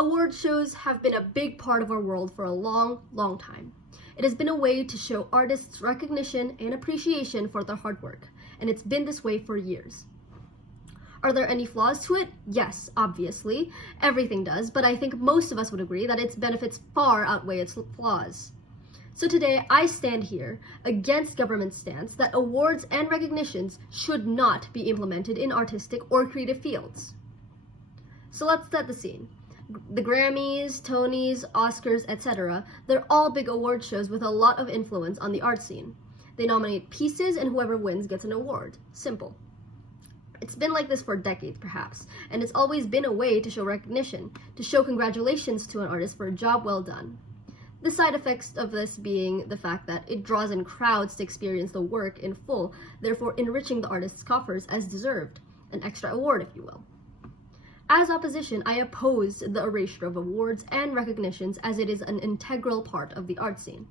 Award shows have been a big part of our world for a long, long time. It has been a way to show artists recognition and appreciation for their hard work, and it's been this way for years. Are there any flaws to it? Yes, obviously. Everything does, but I think most of us would agree that its benefits far outweigh its flaws. So today, I stand here against government's stance that awards and recognitions should not be implemented in artistic or creative fields. So let's set the scene. The Grammys, Tonys, Oscars, etc., they're all big award shows with a lot of influence on the art scene. They nominate pieces and whoever wins gets an award. Simple. It's been like this for decades, perhaps, and it's always been a way to show recognition, to show congratulations to an artist for a job well done. The side effects of this being the fact that it draws in crowds to experience the work in full, therefore enriching the artist's coffers as deserved, an extra award, if you will. As opposition, I oppose the erasure of awards and recognitions as it is an integral part of the art scene.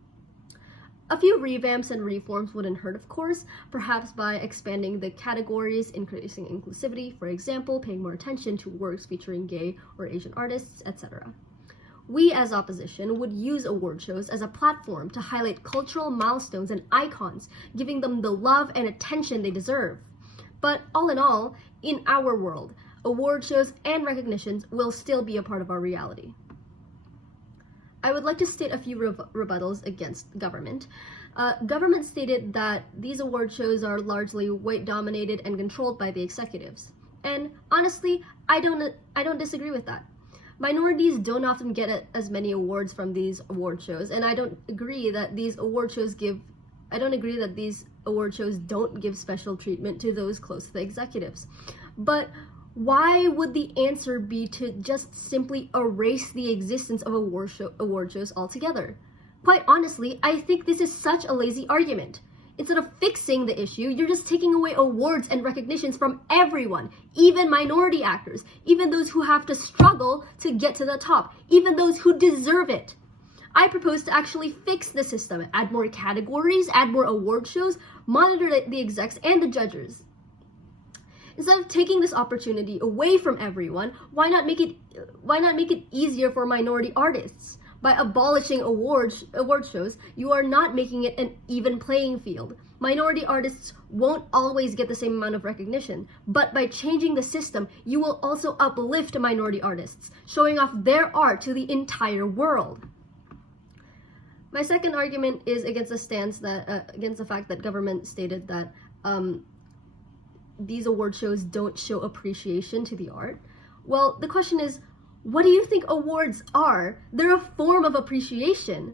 A few revamps and reforms wouldn't hurt, of course, perhaps by expanding the categories, increasing inclusivity, for example, paying more attention to works featuring gay or Asian artists, etc. We as opposition would use award shows as a platform to highlight cultural milestones and icons, giving them the love and attention they deserve. But all in all, in our world, award shows and recognitions will still be a part of our reality. I would like to state a few rebuttals against government. Government stated that these award shows are largely white-dominated and controlled by the executives. And honestly, I don't disagree with that. Minorities don't often get as many awards from these award shows, and I don't agree that these award shows don't give special treatment to those close to the executives. But why would the answer be to just simply erase the existence of award shows altogether? Quite honestly, I think this is such a lazy argument. Instead of fixing the issue, you're just taking away awards and recognitions from everyone, even minority actors, even those who have to struggle to get to the top, even those who deserve it. I propose to actually fix the system, add more categories, add more award shows, monitor the execs and the judges. Instead of taking this opportunity away from everyone, why not make it easier for minority artists? By abolishing award shows, you are not making it an even playing field. Minority artists won't always get the same amount of recognition, but by changing the system, you will also uplift minority artists, showing off their art to the entire world. My second argument is against the fact that government stated that these award shows don't show appreciation to the art. Well, the question is, what do you think awards are? They're a form of appreciation.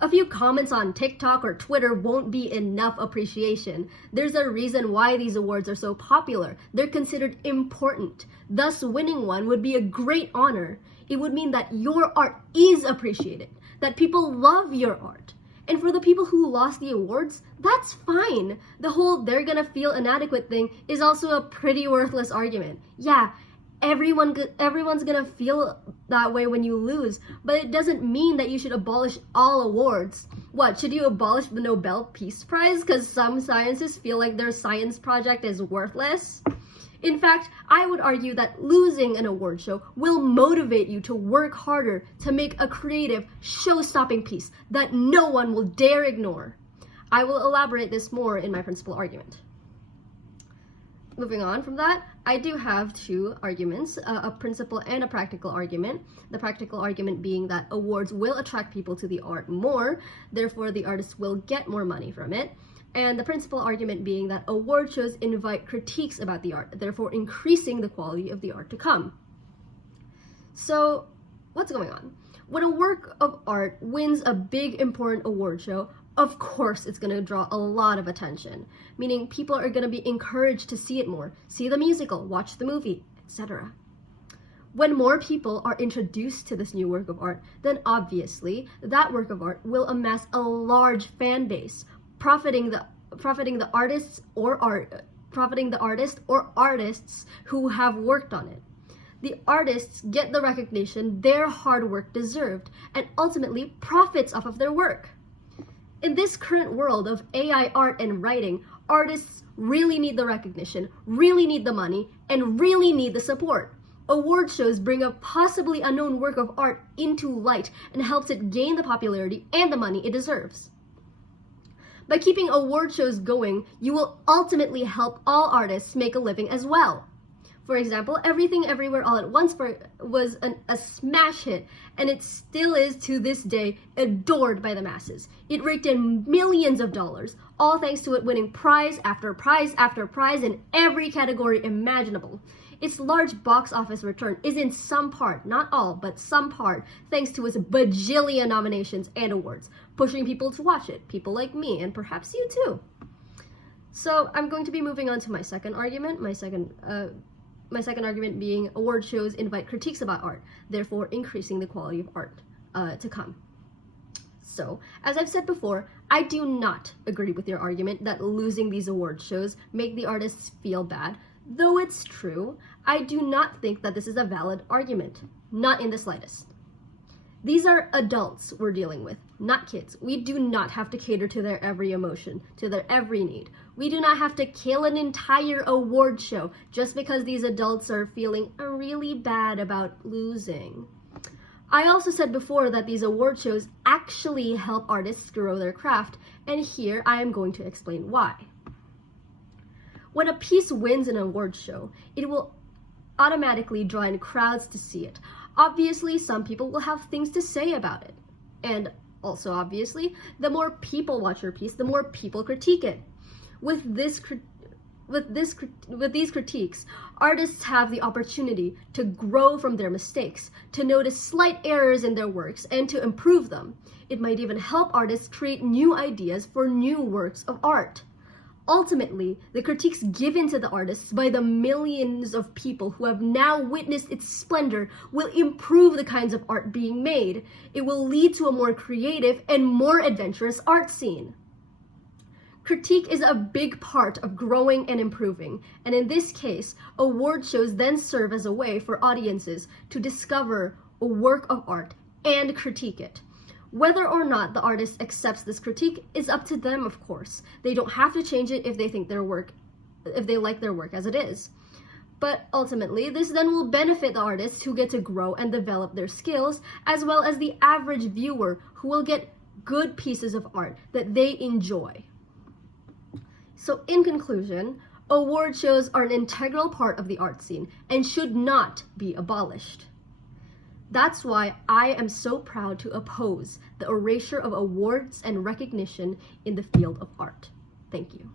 A few comments on TikTok or Twitter won't be enough appreciation. There's a reason why these awards are so popular. They're considered important. Thus, winning one would be a great honor. It would mean that your art is appreciated, that people love your art. And for the people who lost the awards, that's fine. The whole "they're gonna feel inadequate" thing is also a pretty worthless argument. Yeah, everyone's gonna feel that way when you lose, but it doesn't mean that you should abolish all awards. What, should you abolish the Nobel Peace Prize because some scientists feel like their science project is worthless? In fact, I would argue that losing an award show will motivate you to work harder to make a creative, show-stopping piece that no one will dare ignore. I will elaborate this more in my principal argument. Moving on from that, I do have two arguments, a principal and a practical argument. The practical argument being that awards will attract people to the art more, therefore the artists will get more money from it. And the principal argument being that award shows invite critiques about the art, therefore increasing the quality of the art to come. So, what's going on? When a work of art wins a big important award show, of course it's going to draw a lot of attention, meaning people are going to be encouraged to see it more, see the musical, watch the movie, etc. When more people are introduced to this new work of art, then obviously that work of art will amass a large fan base, profiting the artist or artists who have worked on it. The artists get the recognition their hard work deserved and ultimately profits off of their work. In this current world of AI art and writing, artists really need the recognition, really need the money, and really need the support. Award shows bring a possibly unknown work of art into light and helps it gain the popularity and the money it deserves. By keeping award shows going, you will ultimately help all artists make a living as well. For example, Everything Everywhere All at Once was a smash hit, and it still is to this day adored by the masses. It raked in millions of dollars, all thanks to it winning prize after prize after prize in every category imaginable. Its large box office return is in some part, not all, but some part, thanks to its bajillion nominations and awards, pushing people to watch it, people like me, and perhaps you too. So I'm going to be moving on to my second argument, my second argument being award shows invite critiques about art, therefore increasing the quality of art to come. So, as I've said before, I do not agree with your argument that losing these award shows make the artists feel bad. Though it's true, I do not think that this is a valid argument, not in the slightest. These are adults we're dealing with, not kids. We do not have to cater to their every emotion, to their every need. We do not have to kill an entire award show just because these adults are feeling really bad about losing. I also said before that these award shows actually help artists grow their craft, and here I am going to explain why. When a piece wins an award show, it will automatically draw in crowds to see it. Obviously, some people will have things to say about it. And also, obviously, the more people watch your piece, the more people critique it. With these critiques, artists have the opportunity to grow from their mistakes, to notice slight errors in their works, and to improve them. It might even help artists create new ideas for new works of art. Ultimately, the critiques given to the artists by the millions of people who have now witnessed its splendor will improve the kinds of art being made. It will lead to a more creative and more adventurous art scene. Critique is a big part of growing and improving, and in this case, award shows then serve as a way for audiences to discover a work of art and critique it. Whether or not the artist accepts this critique is up to them, of course. They don't have to change it if they like their work as it is. But ultimately, this then will benefit the artists who get to grow and develop their skills, as well as the average viewer who will get good pieces of art that they enjoy. So in conclusion, award shows are an integral part of the art scene and should not be abolished. That's why I am so proud to oppose the erasure of awards and recognition in the field of art. Thank you.